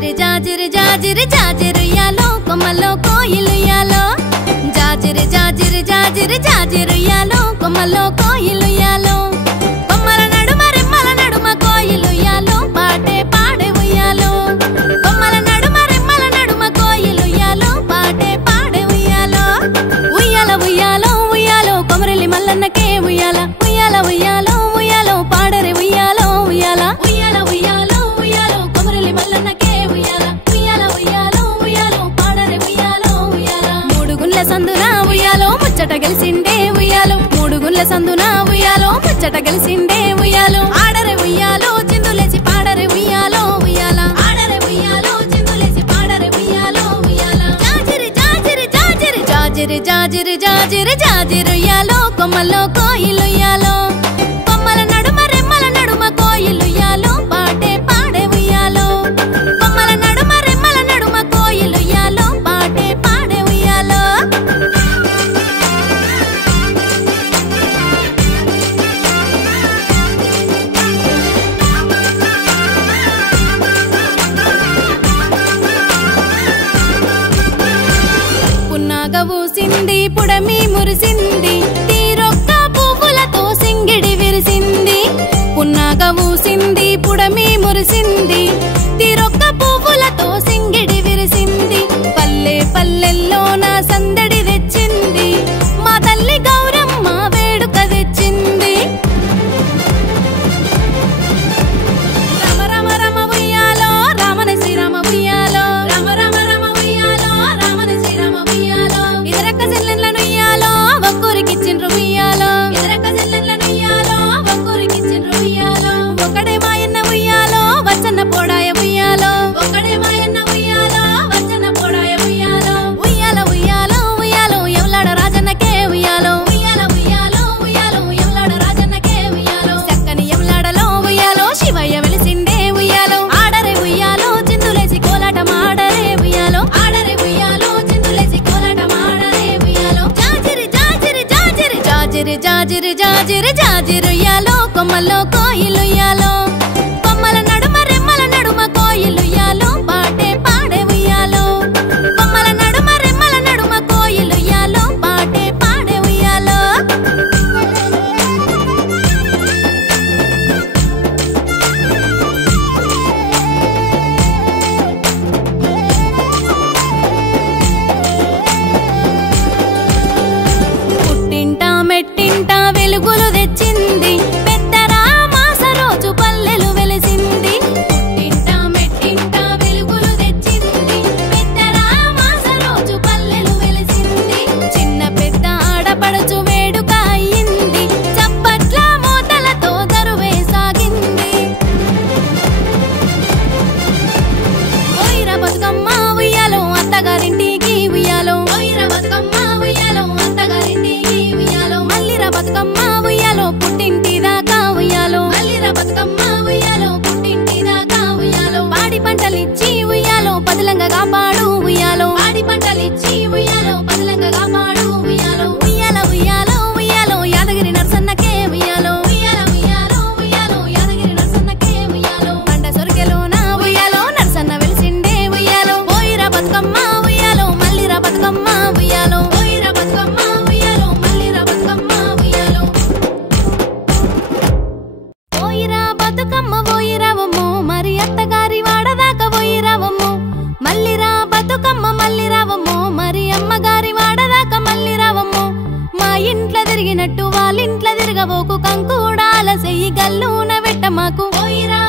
జాజిరి జాజిరి జాజిరి జాజిరుయ్యాలో కొమ్మల్లో కోయిలుయ్యాలో జాజిరి జాజిరి జాజిరి జాజిరుయ్యాలో కొమ్మల్లో కోయిలుయ్యాలో కొమ్మల నడుమ రెమ్మల నడుమ కోయిలుయ్యాలో పాటే పాడే ఉయ్యాలో కొమ్మల నడుమ రెమ్మల నడుమ కోయిలుయ్యాలో పాటే పాడే ఉయ్యాలో ఉయ్యాల ఉయ్యాలో ఉయ్యాలో కొమరలి మల్లన్నకే ఉయ్యాల ఉయ్యాల ఉయ్యాలో ఉయ్యాలో పాడరే ఉయ్యాలో ఉయ్యాల ఉయ్యాల ఉయ్యాలో ఉయ్యాలో కొమరలి మల్లన్నకే ఉయ్యాల ఉయ్యాల ఉయ్యాలో ఉయ్యాలో పాడరే ఉయ్యాలో ఉయ్యాల మూడు గుండ్ల సందున ఉయ్యాలో ముచ్చట గెలిసిండే ఉయ్యాలో మూడు గుండ్ల సందున ఉయ్యాలో ముచ్చట గెలిసిండే ఉయ్యాలో ఆడరే ఉయ్యాలో చిందులేసి పాడరే ఉయ్యాలో ఉయ్యాల ఆడరే ఉయ్యాలో చిందులేసి పాడరే ఉయ్యాలో ఉయ్యాల జాజిరి జాజిరి జాజిరి జాజిరి జాజిరి జాజిరి జాజిరుయ్యాలో కొమ్మల్లో కోయిలుయ్యాలో కొమ్మల నడుమ రెమ్మల నడుమ కోయిలుయ్యాలో పాటే పాడే ఉయ్యాలో కొమ్మల నడుమ రెమ్మల నడుమ కోయిలుయ్యాలో పాటే పాడే ఉయ్యాలో పున్నాగ ఊసింది పుడమి మురిసింది తీరొక్క పువ్వులతో సింగిడి విరిసింది పున్నాగ ఊసింది పుడమి మురిసింది తీరొక్క పువ్వులతో సింగిడి విరిసింది పల్లె పల్లెల్లో నా సందడి తెచ్చింది మా తల్లి గౌరమ్మ వేడుక తెచ్చింది రమ రమ రమ ఉయ్యాలో రామన శ్రీరామ ఉయ్యాలో రమ రమ రమ ఉయ్యాలో రామన శ్రీరామ ఉయ్యాలో ఇదరక్క చెల్లెళ్ళను ఉయ్యాలో ఒక్కరికిచ్చిండ్రు ఉయ్యాలో ఇదరక్క చెల్లెళ్ళను ఉయ్యాలో ఒక్కరికిచ్చిండ్రు ఉయ్యాలో ఒకడే మాయన్న ఉయ్యాలో వచ్చన్న పోడాయ ఉయ్యాలో ఒకడే మాయన్న ఉయ్యాలో వచ్చన్న పోడాయ ఉయ్యాలో ఉయ్యాల ఉయ్యాలో ఉయ్యాలో ఎవలాడ రాజన్నకే ఉయ్యాలో ఉయ్యాల ఉయ్యాలో ఉయ్యాలో ఎవలాడ రాజన్నకే ఉయ్యాలో చక్కని ఎవలాడలో ఉయ్యాలో శివయ్య వెలిసిండే ఉయ్యాలో ఆడరే ఉయ్యాలో చిందులేసి కోలాటం ఆడరే ఉయ్యాలో ఆడరే ఉయ్యాలో చిందులేసి కోలాటం ఆడరే ఉయ్యాలో జాజిరి జాజిరి జాజిరి జాజిరి జాజిరి జాజిరి జాజిరుయ్యాలో కొమ్మల్లో కోయిలుయ్యాలో కొమ్మల నడుమ రెమ్మల నడుమ కోయిలుయ్యాలో పాటే పాడే ఉయ్యాలో కొమ్మల నడుమ రెమ్మల నడుమ కోయిలుయ్యాలో పాటే పాడే ఉయ్యాలో పుట్టింట మెట్టింట వెలుగులు తెచ్చింది పెద్ద రామాస రోజు పల్లెలు వెలిసింది పుట్టింట మెట్టింట వెలుగులు తెచ్చింది పెద్ద రామాస రోజు పల్లెలు వెలిసింది చిన్న పెద్ద ఆడపడుచు వేడుక అయ్యింది చప్పట్ల మోతలతో దరువే సాగింది ఓయిరా బతుకమ్మ ఉయ్యాలో అత్తగారింటికి ఉయ్యాలో ఓయిరా బతుకమ్మ ఉయ్యాలో అత్తగారింటికి ఉయ్యాలో మల్లిరా బతుకమ్మ ఉయ్యాలో పుట్టింటి దాకా ఉయ్యాలో మల్లిరా బతుకమ్మ ఉయ్యాలో పుట్టింటి దాకా ఉయ్యాలో పాడి పంటలిచ్చి ఉయ్యాలో పదిలంగా కాపాడు ఉయ్యాలో పాడి పంటలిచ్చి ఉయ్యాలో పదిలంగా కాపాడు ఉయ్యాలో ఉయ్యాల ఉయ్యాలో ఉయ్యాలో యాదగిరి నరసన్నకే ఉయ్యాలో ఉయ్యాల ఉయ్యాలో ఉయ్యాలో యాదగిరి నరసన్నకే ఉయ్యాలో పంట సొరికెలోన ఉయ్యాలో నరసన్న వెలిసిండే ఉయ్యాలో ఓయిరా బతుకమ్మ ఉయ్యాలో మల్లిరా బతుకమ్మ ఉయ్యాలో ఓయిరా బతుకమ్మ ఉయ్యాలో మల్లిరా బతుకమ్మ ఉయ్యాలో ఓయిరా బతుకమ్మ ఓయిరావమ్మో మరి అత్తగారి వాడదాకా ఓయిరావమ్మో మల్లిరా బతుకమ్మ మల్లిరావమ్మో మరి అమ్మగారి వాడదాకా మల్లిరావమ్మో మా ఇంట్లో తిరిగినట్టు వాళ్ళింట్లో తిరగబోకు కంకూడాల సెయ్యి గల్లున వెట్ట మాకు ఓయిరా